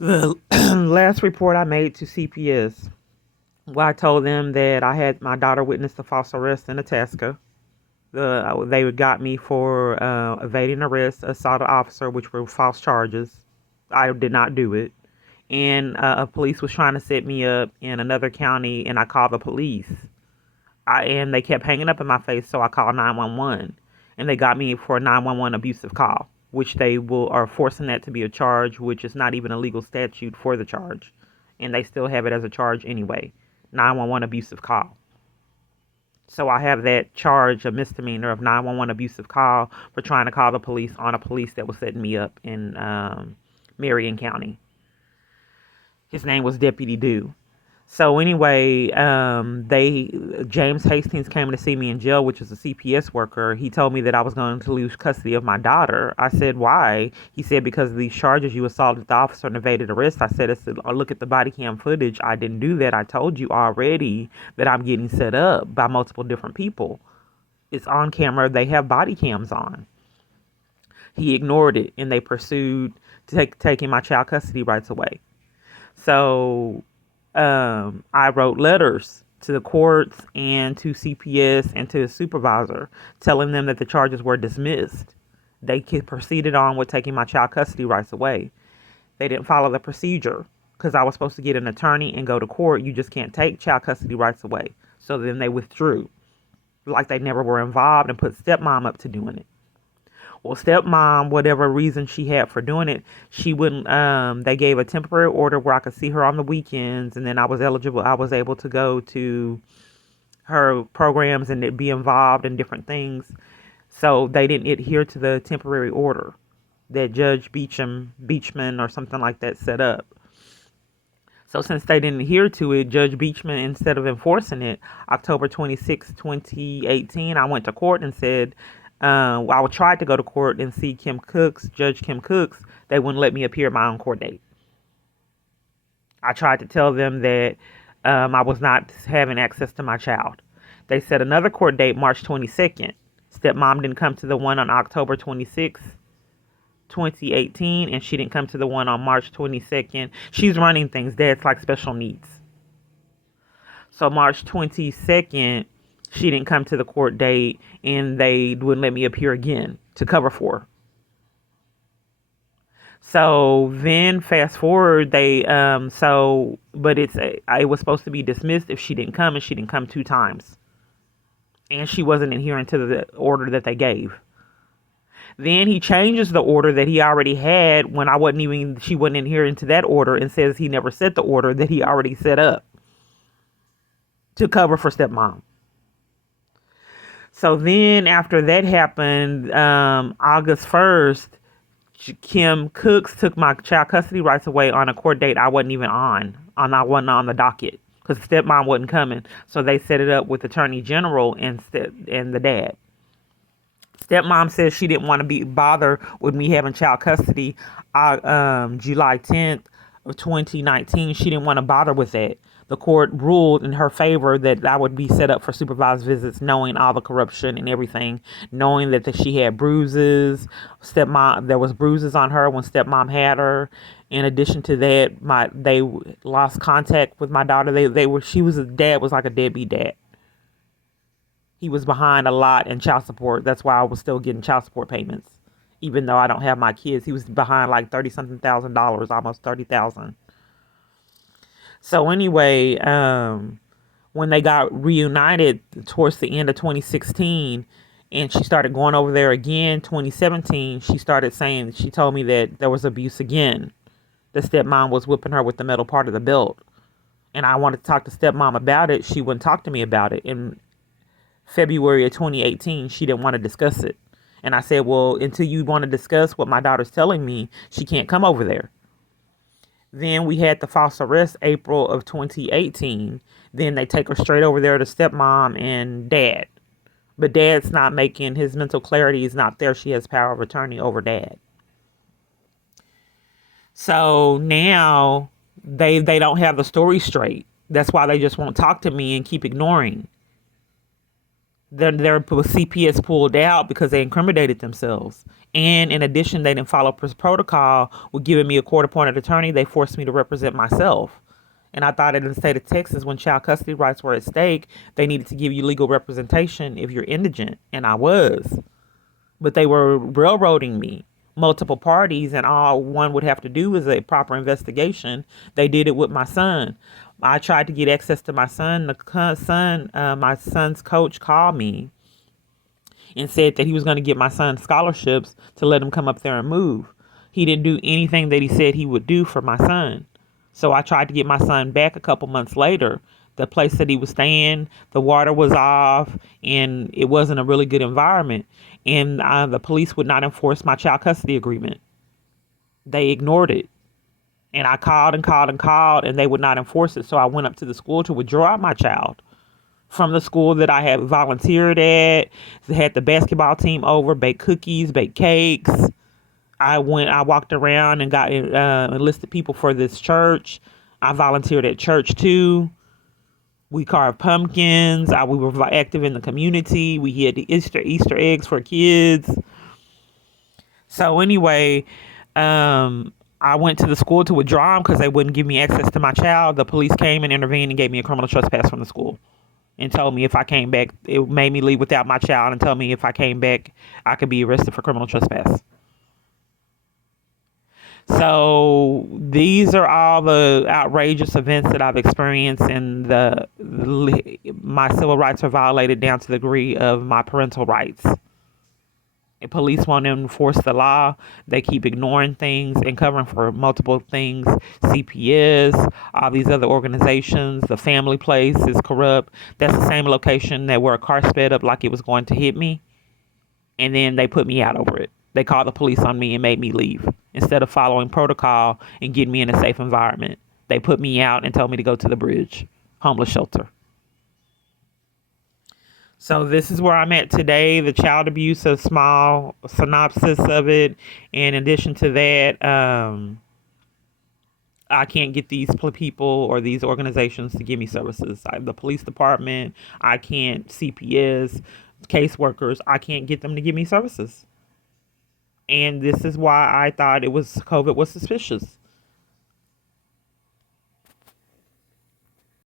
The last report I made to CPS, well, I told them that I had my daughter witness a false arrest in Itasca. They got me for evading arrest, assault an officer, which were false charges. I did not do it. And a police was trying to set me up in another county, and I called the police. And they kept hanging up in my face, so I called 911, and they got me for a 911 abusive call, which they are forcing that to be a charge, which is not even a legal statute for the charge, and they still have it as a charge anyway. 911 abusive call. So I have that charge, a misdemeanor of 911 abusive call for trying to call the police on a police that was setting me up in Marion County. His name was Deputy Dew. So anyway, James Hastings came to see me in jail, which is a CPS worker. He told me that I was going to lose custody of my daughter. I said, why? He said, because of these charges, you assaulted the officer and evaded arrest. I said, look at the body cam footage. I didn't do that. I told you already that I'm getting set up by multiple different people. It's on camera. They have body cams on. He ignored it, and they pursued taking my child custody rights away. So I wrote letters to the courts and to CPS and to the supervisor telling them that the charges were dismissed. They proceeded on with taking my child custody rights away. They didn't follow the procedure because I was supposed to get an attorney and go to court. You just can't take child custody rights away. So then they withdrew, like they never were involved, and put stepmom up to doing it. Well, stepmom, whatever reason she had for doing it, she wouldn't, they gave a temporary order where I could see her on the weekends, and then I was able to go to her programs and be involved in different things. So they didn't adhere to the temporary order that Judge Beachman or something like that set up. So since they didn't adhere to it, Judge Beachman, instead of enforcing it, October 26, 2018, I went to court and said, I tried to go to court and see Judge Kim Cooks. They wouldn't let me appear at my own court date. I tried to tell them that I was not having access to my child. They set another court date, March 22nd. Stepmom didn't come to the one on October 26th, 2018, and she didn't come to the one on March 22nd. She's running things. Dad's like special needs. So March 22nd, she didn't come to the court date, and they wouldn't let me appear again to cover for her. So then fast forward, it was supposed to be dismissed if she didn't come, and she didn't come 2 times. And she wasn't adhering to the order that they gave. Then he changes the order that he already had when she wasn't adhering to that order, and says he never set the order that he already set up to cover for stepmom. So then after that happened, August 1st, Kim Cooks took my child custody rights away on a court date I wasn't even on. I wasn't on the docket because stepmom wasn't coming. So they set it up with Attorney General and the dad. Stepmom says she didn't want to be bothered with me having child custody. July 10th of 2019, she didn't want to bother with that. The court ruled in her favor that I would be set up for supervised visits, knowing all the corruption and everything, knowing that she had bruises. There was bruises on her when stepmom had her. In addition to that, they lost contact with my daughter. Dad was like a deadbeat dad. He was behind a lot in child support. That's why I was still getting child support payments, even though I don't have my kids. He was behind like $30-something thousand, almost $30,000. So anyway, when they got reunited towards the end of 2016, and she started going over there again, 2017, she told me that there was abuse again. The stepmom was whipping her with the metal part of the belt. And I wanted to talk to stepmom about it. She wouldn't talk to me about it. In February of 2018, she didn't want to discuss it. And I said, well, until you want to discuss what my daughter's telling me, she can't come over there. Then we had the false arrest April of 2018. Then they take her straight over there to stepmom and dad. But dad's not making, his mental clarity is not there. She has power of attorney over dad. So now they don't have the story straight. That's why they just won't talk to me and keep ignoring. Their CPS pulled out because they incriminated themselves. And in addition, they didn't follow protocol with giving me a court-appointed attorney. They forced me to represent myself. And I thought in the state of Texas, when child custody rights were at stake, they needed to give you legal representation if you're indigent. And I was. But they were railroading me. Multiple parties, and all one would have to do is a proper investigation. They did it with my son. I tried to get access to my son. My son's coach called me and said that he was going to get my son scholarships to let him come up there and move. He didn't do anything that he said he would do for my son. So I tried to get my son back a couple months later. The place that he was staying, the water was off, and it wasn't a really good environment. And the police would not enforce my child custody agreement. They ignored it. And I called and called and called, and they would not enforce it. So I went up to the school to withdraw my child from the school that I had volunteered at. They had the basketball team over, baked cookies, baked cakes. I walked around and got enlisted people for this church. I volunteered at church too. We carved pumpkins. We were active in the community. We had the Easter eggs for kids. So anyway, I went to the school to withdraw them because they wouldn't give me access to my child. The police came and intervened and gave me a criminal trespass from the school and told me if I came back, it made me leave without my child and told me if I came back, I could be arrested for criminal trespass. So these are all the outrageous events that I've experienced, and my civil rights are violated down to the degree of my parental rights. If police won't enforce the law, they keep ignoring things and covering for multiple things. CPS, all these other organizations, the family place is corrupt. That's the same location that where a car sped up like it was going to hit me, and then they put me out over it. They called the police on me and made me leave. Instead of following protocol and getting me in a safe environment, they put me out and told me to go to the bridge, homeless shelter. So this is where I'm at today. The child abuse, a small synopsis of it. In addition to that, I can't get these people or these organizations to give me services. The police department, I can't, CPS, caseworkers, I can't get them to give me services. And this is why I thought COVID was suspicious.